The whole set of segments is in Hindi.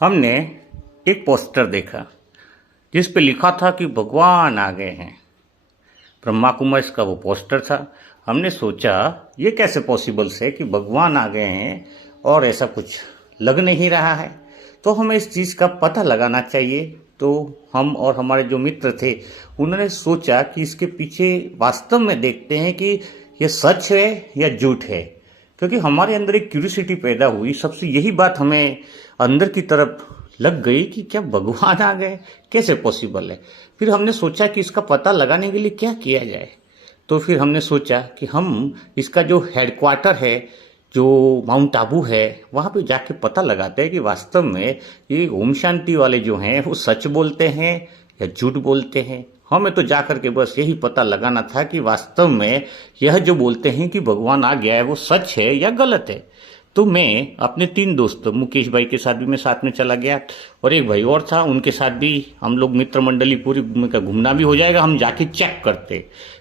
हमने एक पोस्टर देखा जिस पे लिखा था कि भगवान आ गए हैं। ब्रह्मा कुमार का वो पोस्टर था। हमने सोचा ये कैसे पॉसिबल है कि भगवान आ गए हैं और ऐसा कुछ लग नहीं रहा है, तो हमें इस चीज़ का पता लगाना चाहिए। तो हम और हमारे जो मित्र थे उन्होंने सोचा कि इसके पीछे वास्तव में देखते हैं कि ये सच है या झूठ है, क्योंकि हमारे अंदर एक क्यूरियोसिटी पैदा हुई। सबसे यही बात हमें अंदर की तरफ लग गई कि क्या भगवान आ गए, कैसे पॉसिबल है। फिर हमने सोचा कि इसका पता लगाने के लिए क्या किया जाए। तो फिर हमने सोचा कि हम इसका जो हेडक्वार्टर है, जो माउंट आबू है, वहाँ पे जाके पता लगाते हैं कि वास्तव में ये ओम शांति वाले जो हैं वो सच बोलते हैं या झूठ बोलते हैं। हमें तो जाकर के बस यही पता लगाना था कि वास्तव में यह जो बोलते हैं कि भगवान आ गया है वो सच है या गलत है। तो मैं अपने 3 दोस्त मुकेश भाई के साथ भी मैं साथ में चला गया और एक भाई और था, उनके साथ भी हम लोग मित्र मंडली पूरी घूमना भी हो जाएगा। हम जाके चेक करते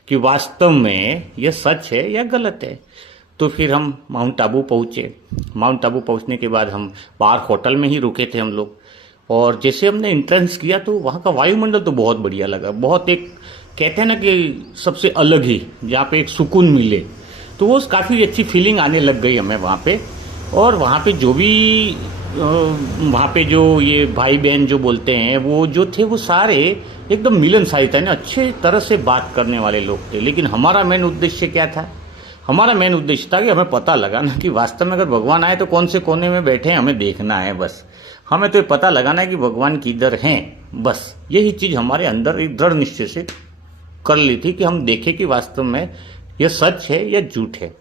कि वास्तव में यह सच है या गलत है। तो फिर हम माउंट आबू पहुँचे। माउंट आबू पहुँचने के बाद हम बाहर होटल में ही रुके थे हम लोग, और जैसे हमने एंट्रेंस किया तो वहाँ का वायुमंडल तो बहुत बढ़िया लगा। बहुत एक कहते हैं ना कि सबसे अलग ही, जहाँ पे एक सुकून मिले, तो वो काफ़ी अच्छी फीलिंग आने लग गई हमें वहाँ पे। और वहाँ पे जो भी वहाँ पे जो ये भाई बहन जो बोलते हैं वो जो थे वो सारे एकदम मिलनसारी थे ना, अच्छे तरह से बात करने वाले लोग थे। लेकिन हमारा मेन उद्देश्य क्या था? हमारा मेन उद्देश्य था कि हमें पता लगाना कि वास्तव में अगर भगवान आए तो कौन से कोने में बैठे हैं, हमें देखना है बस। हमें तो ये पता लगाना है कि भगवान किधर हैं, बस यही चीज़ हमारे अंदर एक दृढ़ निश्चय से कर ली थी कि हम देखें कि वास्तव में यह सच है या झूठ है।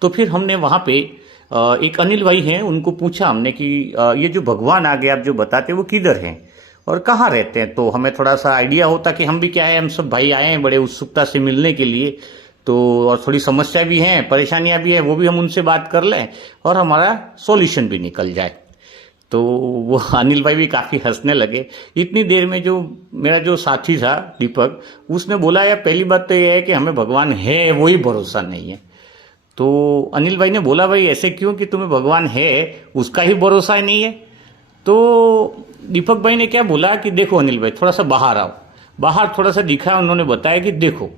तो फिर हमने वहाँ पे एक अनिल भाई हैं, उनको पूछा हमने कि ये जो भगवान आ गए आप जो बताते वो किधर हैं और कहाँ रहते हैं, तो हमें थोड़ा सा आइडिया होता कि हम भी क्या है, हम सब भाई आए हैं बड़े उत्सुकता से मिलने के लिए, तो और थोड़ी समस्या भी हैं, परेशानियां भी हैं, वो भी हम उनसे बात कर लें और हमारा सॉल्यूशन भी निकल जाए। तो वो अनिल भाई भी काफ़ी हंसने लगे। इतनी देर में जो मेरा जो साथी था दीपक, उसने बोला यार पहली बात तो ये है कि हमें भगवान है वही भरोसा नहीं है। तो अनिल भाई ने बोला भाई ऐसे क्यों कि तुम्हें भगवान है उसका ही भरोसा ही नहीं है। तो दीपक भाई ने क्या बोला कि देखो अनिल भाई थोड़ा सा बाहर आओ। बाहर थोड़ा सा दिखा, उन्होंने बताया कि देखो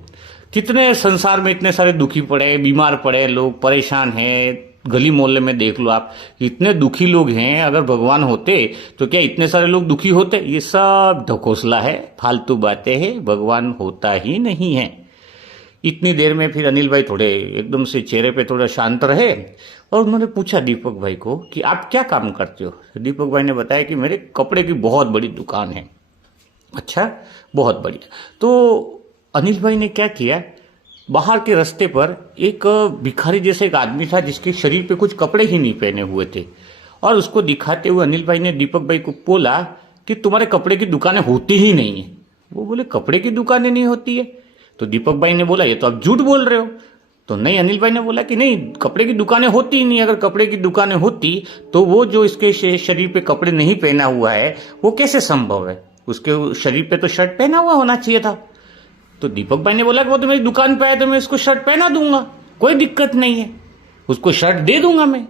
कितने संसार में इतने सारे दुखी पड़े, बीमार पड़े लोग, परेशान हैं। गली मोहल्ले में देख लो आप, इतने दुखी लोग हैं। अगर भगवान होते तो क्या इतने सारे लोग दुखी होते? ये सब ढकोसला है, फालतू बातें हैं, भगवान होता ही नहीं है। इतनी देर में फिर अनिल भाई थोड़े एकदम से चेहरे पे थोड़ा शांत रहे और उन्होंने पूछा दीपक भाई को कि आप क्या काम करते हो। दीपक भाई ने बताया कि मेरे कपड़े की बहुत बड़ी दुकान है। अच्छा, बहुत बढ़िया। तो अनिल भाई ने क्या किया, बाहर के रास्ते पर एक भिखारी जैसे एक आदमी था जिसके शरीर पे कुछ कपड़े ही नहीं पहने हुए थे, और उसको दिखाते हुए अनिल भाई ने दीपक भाई को बोला कि तुम्हारे कपड़े की दुकानें होती ही नहीं है। वो बोले कपड़े की दुकानें नहीं होती है? तो दीपक भाई ने बोला ये तो आप झूठ बोल रहे हो। तो नहीं, अनिल भाई ने बोला कि नहीं, कपड़े की दुकानें होती ही नहीं। अगर कपड़े की दुकानें होती तो वो जो इसके शरीर पे कपड़े नहीं पहना हुआ है वो कैसे संभव है? उसके शरीर पे तो शर्ट पहना हुआ होना चाहिए था। तो दीपक भाई ने बोला कि वो तो मेरी दुकान पे आए तो मैं इसको शर्ट पहना दूंगा, कोई दिक्कत नहीं है, उसको शर्ट दे दूंगा मैं।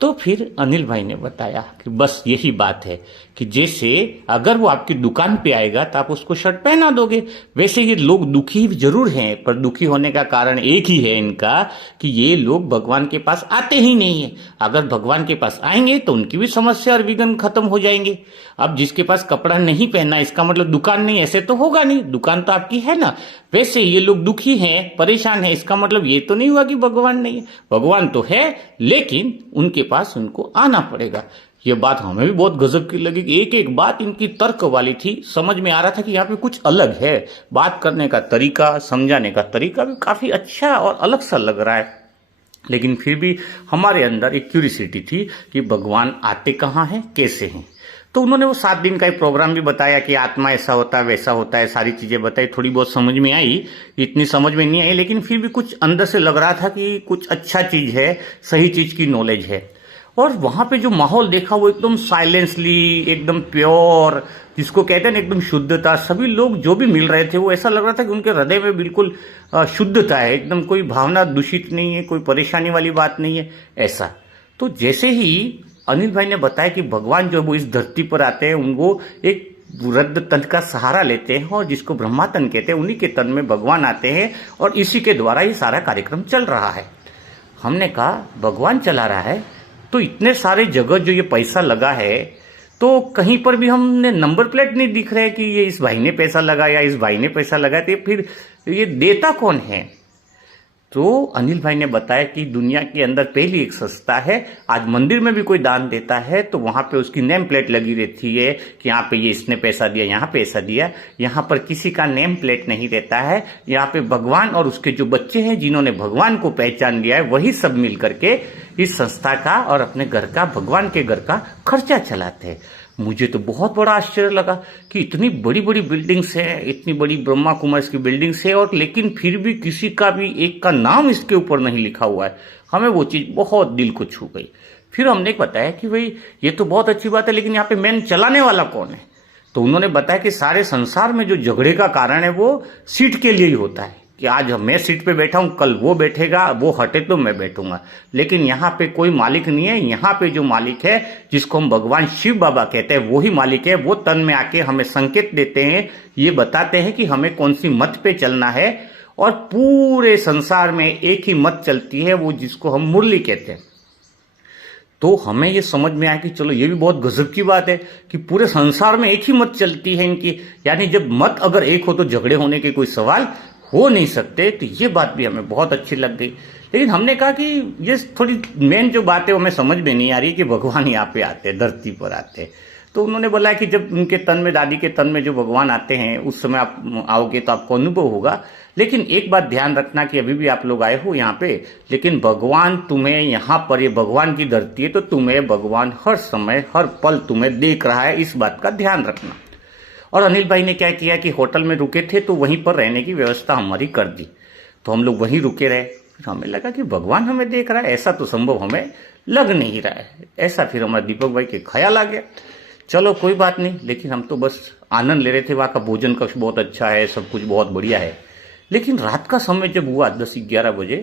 तो फिर अनिल भाई ने बताया कि बस यही बात है कि जैसे अगर वो आपकी दुकान पे आएगा तो आप उसको शर्ट पहना दोगे। वैसे ये लोग दुखी जरूर हैं, पर दुखी होने का कारण एक ही है इनका कि ये लोग भगवान के पास आते ही नहीं है। अगर भगवान के पास आएंगे तो उनकी भी समस्या और विघ्न खत्म हो जाएंगे। अब जिसके पास कपड़ा नहीं पहना इसका मतलब दुकान नहीं, ऐसे तो होगा नहीं, दुकान तो आपकी है ना। वैसे ये लोग दुखी हैं, परेशान हैं, इसका मतलब ये तो नहीं हुआ कि भगवान नहीं है। भगवान तो है, लेकिन उनके पास उनको आना पड़ेगा। ये बात हमें भी बहुत गजब की लगी कि एक एक बात इनकी तर्क वाली थी। समझ में आ रहा था कि यहाँ पे कुछ अलग है, बात करने का तरीका, समझाने का तरीका भी काफी अच्छा और अलग सा लग रहा है। लेकिन फिर भी हमारे अंदर एक क्यूरियोसिटी थी कि भगवान आते कहाँ हैं, कैसे हैं। तो उन्होंने वो 7 दिन का एक प्रोग्राम भी बताया कि आत्मा ऐसा होता है वैसा होता है, सारी चीजें बताई। थोड़ी बहुत समझ में आई, इतनी समझ में नहीं आई, लेकिन फिर भी कुछ अंदर से लग रहा था कि कुछ अच्छा चीज है, सही चीज की नॉलेज है। और वहां पे जो माहौल देखा वो एकदम साइलेंसली, एकदम प्योर, जिसको कहते हैं ना एकदम शुद्धता। सभी लोग जो भी मिल रहे थे वो ऐसा लग रहा था कि उनके हृदय में बिल्कुल शुद्धता है, एकदम कोई भावना दूषित नहीं है, कोई परेशानी वाली बात नहीं है ऐसा। तो जैसे ही अनिल भाई ने बताया कि भगवान जो वो इस धरती पर आते हैं, उनको एक वृद्ध तन का सहारा लेते हैं और जिसको ब्रह्मा तन कहते हैं, उन्हीं के तन में भगवान आते हैं और इसी के द्वारा ये सारा कार्यक्रम चल रहा है। हमने कहा भगवान चला रहा है तो इतने सारे जगह जो ये पैसा लगा है, तो कहीं पर भी हमने नंबर प्लेट नहीं दिख रहे कि ये इस भाई ने पैसा लगाया, इस भाई ने पैसा लगाया, तो फिर ये देता कौन है? तो अनिल भाई ने बताया कि दुनिया के अंदर पहली एक संस्था है, आज मंदिर में भी कोई दान देता है तो वहां पे उसकी नेम प्लेट लगी रहती है कि यहाँ पे ये इसने पैसा दिया, यहाँ पैसा दिया। यहाँ पर किसी का नेम प्लेट नहीं रहता है। यहाँ पे भगवान और उसके जो बच्चे हैं जिन्होंने भगवान को पहचान लिया है, वही सब मिल करके इस संस्था का और अपने घर का, भगवान के घर का खर्चा चलाते हैं। मुझे तो बहुत बड़ा आश्चर्य लगा कि इतनी बड़ी बड़ी बिल्डिंग्स है, इतनी बड़ी ब्रह्मा कुमार्स की बिल्डिंग्स है, और लेकिन फिर भी किसी का भी एक का नाम इसके ऊपर नहीं लिखा हुआ है। हमें वो चीज़ बहुत दिल को छू गई। फिर हमने बताया कि भाई ये तो बहुत अच्छी बात है, लेकिन यहाँ पे मेन चलाने वाला कौन है? तो उन्होंने बताया कि सारे संसार में जो झगड़े का कारण है वो सीट के लिए ही होता है कि आज मैं सीट पे बैठा हूं, कल वो बैठेगा, वो हटे तो मैं बैठूंगा। लेकिन यहाँ पे कोई मालिक नहीं है। यहाँ पे जो मालिक है, जिसको हम भगवान शिव बाबा कहते हैं, वही मालिक है। वो तन में आके हमें संकेत देते हैं, ये बताते हैं कि हमें कौन सी मत पे चलना है, और पूरे संसार में एक ही मत चलती है, वो जिसको हम मुरली कहते हैं। तो हमें ये समझ में आया कि चलो ये भी बहुत गजब की बात है कि पूरे संसार में एक ही मत चलती है इनकी। यानी जब मत अगर एक हो तो झगड़े होने के कोई सवाल हो नहीं सकते। तो ये बात भी हमें बहुत अच्छी लग गई। लेकिन हमने कहा कि ये थोड़ी मेन जो बात है वो हमें समझ में नहीं आ रही कि भगवान यहाँ पे आते हैं, धरती पर आते हैं। तो उन्होंने बोला कि जब उनके तन में, दादी के तन में जो भगवान आते हैं, उस समय आप आओगे तो आपको अनुभव होगा। लेकिन एक बात ध्यान रखना कि अभी भी आप लोग आए हो यहाँ पे, लेकिन भगवान तुम्हें यहाँ पर, ये भगवान की धरती है, तो तुम्हें भगवान हर समय हर पल तुम्हें देख रहा है, इस बात का ध्यान रखना। और अनिल भाई ने क्या किया कि होटल में रुके थे तो वहीं पर रहने की व्यवस्था हमारी कर दी। तो हम लोग वहीं रुके रहे। फिर हमें लगा कि भगवान हमें देख रहा है, ऐसा तो संभव हमें लग नहीं रहा है। ऐसा फिर हमारा दीपक भाई के ख्याल आ गया। चलो कोई बात नहीं, लेकिन हम तो बस आनंद ले रहे थे। वहाँ का भोजन कक्ष बहुत अच्छा है, सब कुछ बहुत बढ़िया है। लेकिन रात का समय जब हुआ 10-11 बजे,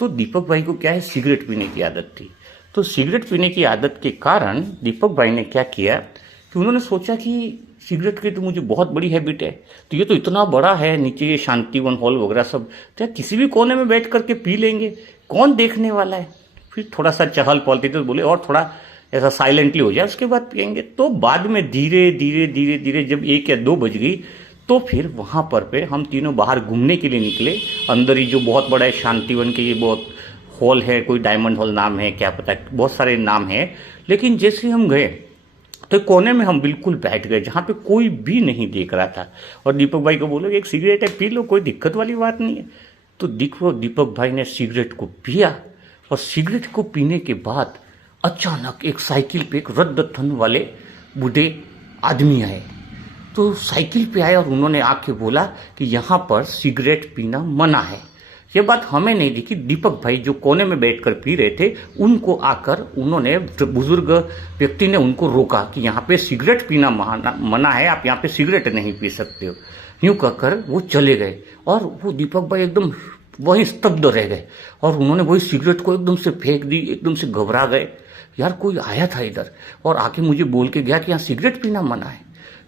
तो दीपक भाई को क्या है, सिगरेट पीने की आदत थी। तो सिगरेट पीने की आदत के कारण दीपक भाई ने क्या किया कि उन्होंने सोचा कि सिगरेट की तो मुझे बहुत बड़ी हैबिट है, तो ये तो इतना बड़ा है, नीचे ये शांतिवन हॉल वगैरह सब, तो किसी भी कोने में बैठ करके पी लेंगे, कौन देखने वाला है। फिर थोड़ा सा चहल पहल थी तो बोले और थोड़ा ऐसा साइलेंटली हो जाए, उसके बाद पियेंगे। तो बाद में धीरे धीरे धीरे धीरे जब 1 या 2 बज गई, तो फिर वहाँ पर पे हम तीनों बाहर घूमने के लिए निकले। अंदर ही जो बहुत बड़ा है शांतिवन के, ये बहुत हॉल है, कोई डायमंड हॉल नाम है, क्या पता, बहुत सारे नाम है। लेकिन जैसे हम गए तो कोने में हम बिल्कुल बैठ गए जहाँ पे कोई भी नहीं देख रहा था। और दीपक भाई को बोलो एक सिगरेट है, पी लो, कोई दिक्कत वाली बात नहीं है। तो देखो दीपक भाई ने सिगरेट को पिया, और सिगरेट को पीने के बाद अचानक एक साइकिल पे एक वृद्ध तन वाले बूढ़े आदमी आए। तो साइकिल पे आए और उन्होंने आके बोला कि यहाँ पर सिगरेट पीना मना है। ये बात हमें नहीं दिखी, दीपक भाई जो कोने में बैठकर पी रहे थे उनको आकर उन्होंने, बुजुर्ग व्यक्ति ने उनको रोका कि यहाँ पे सिगरेट पीना मना है, आप यहाँ पे सिगरेट नहीं पी सकते हो। यूं कहकर वो चले गए और वो दीपक भाई एकदम वहीं स्तब्ध रह गए और उन्होंने वही सिगरेट को एकदम से फेंक दी, एकदम से घबरा गए। यार कोई आया था इधर और आके मुझे बोल के गया कि यहाँ सिगरेट पीना मना है।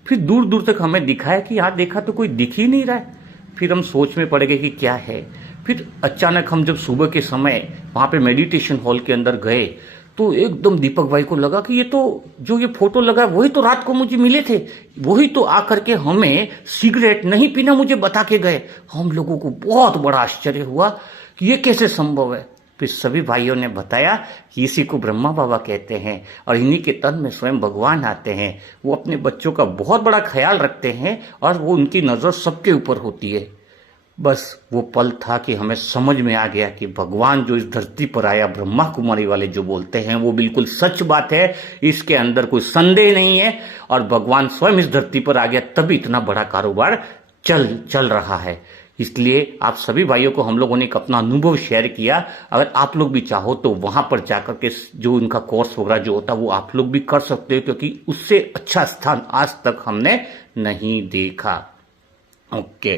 फिर दूर दूर तक हमें दिखाया कि यहाँ देखा तो कोई दिख ही नहीं रहा है। फिर हम सोच में पड़ गए कि क्या है। फिर अचानक हम जब सुबह के समय वहाँ पे मेडिटेशन हॉल के अंदर गए तो एकदम दीपक भाई को लगा कि ये तो जो ये फोटो लगा वही तो रात को मुझे मिले थे, वही तो आकर के हमें सिगरेट नहीं पीना मुझे बता के गए। हम लोगों को बहुत बड़ा आश्चर्य हुआ कि ये कैसे संभव है। फिर सभी भाइयों ने बताया कि इसी को ब्रह्मा बाबा कहते हैं और इन्हीं के तन में स्वयं भगवान आते हैं। वो अपने बच्चों का बहुत बड़ा ख्याल रखते हैं और वो उनकी नज़र सबके ऊपर होती है। बस वो पल था कि हमें समझ में आ गया कि भगवान जो इस धरती पर आया, ब्रह्मा कुमारी वाले जो बोलते हैं वो बिल्कुल सच बात है, इसके अंदर कोई संदेह नहीं है। और भगवान स्वयं इस धरती पर आ गया तभी इतना बड़ा कारोबार चल रहा है। इसलिए आप सभी भाइयों को हम लोगों ने एक अपना अनुभव शेयर किया। अगर आप लोग भी चाहो तो वहां पर जाकर के जो उनका कोर्स वगैरह जो होता है वो आप लोग भी कर सकते हो, क्योंकि उससे अच्छा स्थान आज तक हमने नहीं देखा। ओके।